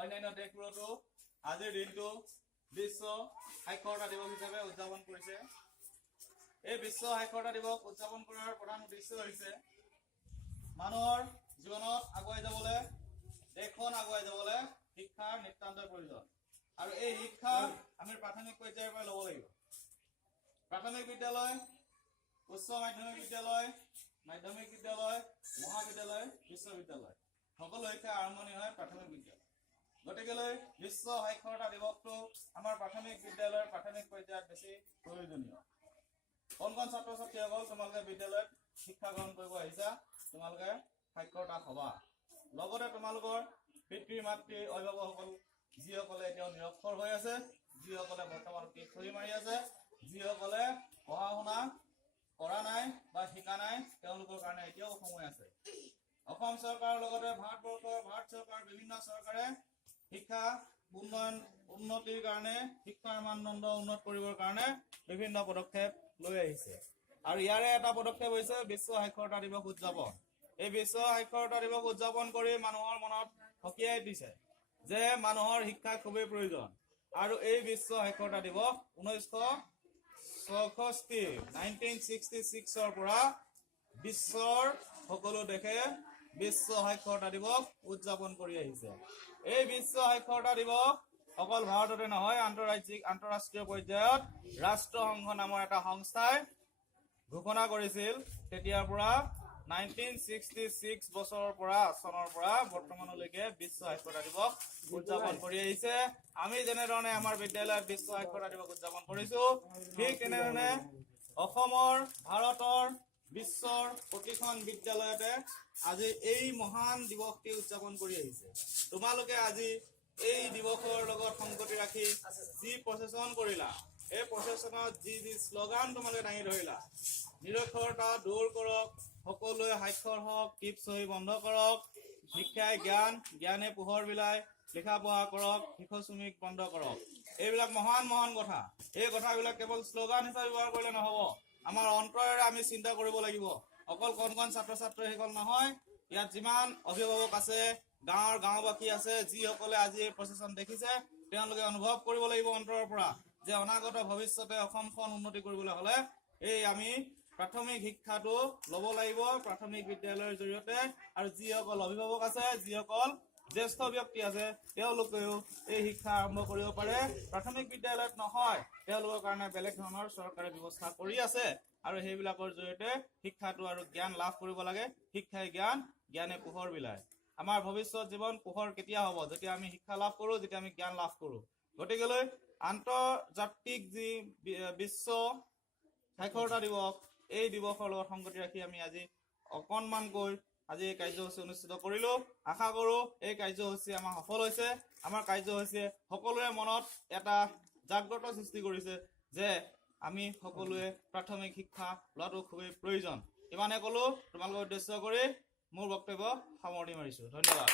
অন্যান্য দেশবোৰতো আজিৰ দিনটো বিশ্ব সাক্ষৰতা দিৱস হিচাপে উদযাপন কৰিছে। এই বিশ্ব সাক্ষৰতা দিৱস উদযাপন কৰাৰ প্ৰধান উদ্দেশ্য হৈছে মানুহৰ জীৱনত আগুৱাই যাবলৈ, দেশখন আগুৱাই যাবলৈ শিক্ষাৰ নিতান্ত প্ৰয়োজন। আৰু এই শিক্ষা আমি প্ৰাথমিক পৰ্যায়ৰ পৰা ল'ব লাগিব। প্ৰাথমিক বিদ্যালয়, উচ্চ মাধ্যমিক বিদ্যালয়, মাধ্যমিক বিদ্যালয়, মহাবিদ্যালয়, বিশ্ববিদ্যালয় সকলো শিক্ষা আৰম্ভণি হয় প্ৰাথমিক বিদ্যালয়। গতিকেলৈ বিশ্ব সাক্ষৰতা দিৱসটো আমাৰ প্ৰাথমিক বিদ্যালয়ৰ প্ৰাথমিক পৰ্যায়ত বেছি প্ৰয়োজনীয়। কোন ছাত্ৰ ছাত্ৰীসকল তোমালোকে বিদ্যালয়ত শিক্ষা গ্ৰহণ কৰিব আহিছা, তোমালোকে সাক্ষৰতা হবা। লগতে তোমালোকৰ পিতৃ মাতৃ অভিভাৱকসকল যিসকলে এতিয়াও নিৰক্ষৰ হৈ আছে, যিসকলে বৰ্তমান কেঁচুৰি মাৰি আছে, যিসকলে পঢ়া শুনা কৰা নাই বা শিকা নাই, তেওঁলোকৰ কাৰণে এতিয়াও সময় আছে। অসম চৰকাৰৰ লগতে ভাৰত চৰকাৰৰ বিভিন্ন চৰকাৰে শিক্ষা উন্নতিৰ কাৰণে, শিক্ষাৰ মানদণ্ড উন্নত কৰিবৰ কাৰণে বিভিন্ন পদক্ষেপ লৈ আহিছে। আৰু ইয়াৰে এটা পদক্ষেপ হৈছে বিশ্ব সাক্ষৰতা দিৱস উদযাপন। এই বিশ্ব সাক্ষৰতা দিৱস উদযাপন কৰি মানুহৰ মনত সকীয়াই দিছে যে মানুহৰ শিক্ষা খুবেই প্ৰয়োজন। আৰু এই বিশ্ব সাক্ষৰতা দিৱস 1966 পৰা বিশ্বৰ সকলো দেশে বিশ্ব সাক্ষৰতা দিৱস উদযাপন কৰি আহিছে। এই বিশ্ব সাক্ষৰতা দিৱস অকল ভাৰততে নহয়, আন্তঃৰাষ্ট্ৰীয় পৰ্যায়ত ৰাষ্ট্ৰসংঘ নামৰ এটা সংস্থাই ঘোষণা কৰিছিল। তেতিয়াৰ পৰা 1966 চনৰ পৰা বৰ্তমানলৈকে বিশ্ব সাক্ষৰতা দিৱস উদযাপন কৰি আহিছে। আমি যেনেধৰণে আমাৰ বিদ্যালয়ত বিশ্ব সাক্ষৰতা দিৱস উদযাপন কৰিছো, ঠিক তেনেধৰণে অসমৰ, ভাৰতৰ, বিশ্বৰ প্ৰতিখন বিদ্যালয়তে আজি এই মহান দিৱসটি উদযাপন কৰি আহিছে। তোমালোকে আজি এই দিৱসৰ লগত সংগতি ৰাখি যি প্ৰচেচন কৰিলা, এই প্ৰচেচনত যি শ্লোগান তোমালোকে দাঙি ধৰিলা, নিৰক্ষৰতা দূৰ কৰক, সকলোৱে সাক্ষৰ হওক, টিপ চহী বন্ধ কৰক, শিক্ষাই জ্ঞান, জ্ঞানে পোহৰ বিলাই, লিখা পঢ়া কৰক, শিশু শ্ৰমিক বন্ধ কৰক, এইবিলাক মহান মহান কথা। এই কথাবিলাক কেৱল শ্লোগান হিচাপে ব্যৱহাৰ কৰিলে নহব, আমাৰ অন্তৰেৰে আমি চিন্তা কৰিব লাগিব। অকল কণ ছাত্ৰ ছাত্ৰী সকল নহয়, ইয়াত যিমান অভিভাৱক আছে, গাঁওবাসী আছে, যিসকলে আজি এই প্ৰচেচন দেখিছে, তেওঁলোকে অনুভৱ কৰিব লাগিব অন্তৰৰ পৰা যে অনাগত ভৱিষ্যতে অসমখন উন্নতি কৰিবলৈ হলে এই আমি প্ৰাথমিক শিক্ষাটো ল'ব লাগিব প্ৰাথমিক বিদ্যালয়ৰ জৰিয়তে। আৰু যিসকল অভিভাৱক আছে, যিসকল জ্যেষ্ঠ ব্যক্তি আছে, তেওঁলোকেও এই শিক্ষা আৰম্ভ কৰিব পাৰে। প্ৰাথমিক বিদ্যালয়ত নহয়, তেওঁলোকৰ কাৰণে বেলেগ ধৰণৰ চৰকাৰে ব্যৱস্থা কৰি আছে। আৰু সেইবিলাকৰ জৰিয়তে শিক্ষাটো আৰু জ্ঞান লাভ কৰিব লাগে। শিক্ষাই জ্ঞান, জ্ঞানে পোহৰ বিলায়। আমাৰ ভৱিষ্যত জীৱন পোহৰ কেতিয়া হ'ব? যেতিয়া আমি শিক্ষা লাভ কৰো, যেতিয়া আমি জ্ঞান লাভ কৰো। গতিকেলৈ আন্তৰ্জাতিক যি বিশ্ব সাক্ষৰতা দিৱস, এই দিৱসৰ লগত সংগতি ৰাখি আমি আজি অকণমানকৈ আজি এই কাৰ্যসূচী অনুষ্ঠিত কৰিলো। আশা কৰো এই কাৰ্যসূচী আমাৰ সফল হৈছে। আমাৰ কাৰ্যসূচীয়ে সকলোৰে মনত এটা জাগ্ৰত সৃষ্টি কৰিছে যে আমি সকলোৱে প্ৰাথমিক শিক্ষা লোৱাটো খুবেই প্ৰয়োজন। ইমানে কলো, তোমালোকৰ উদ্দেশ্য কৰি মোৰ বক্তব্য সামৰণি মাৰিছো। ধন্যবাদ।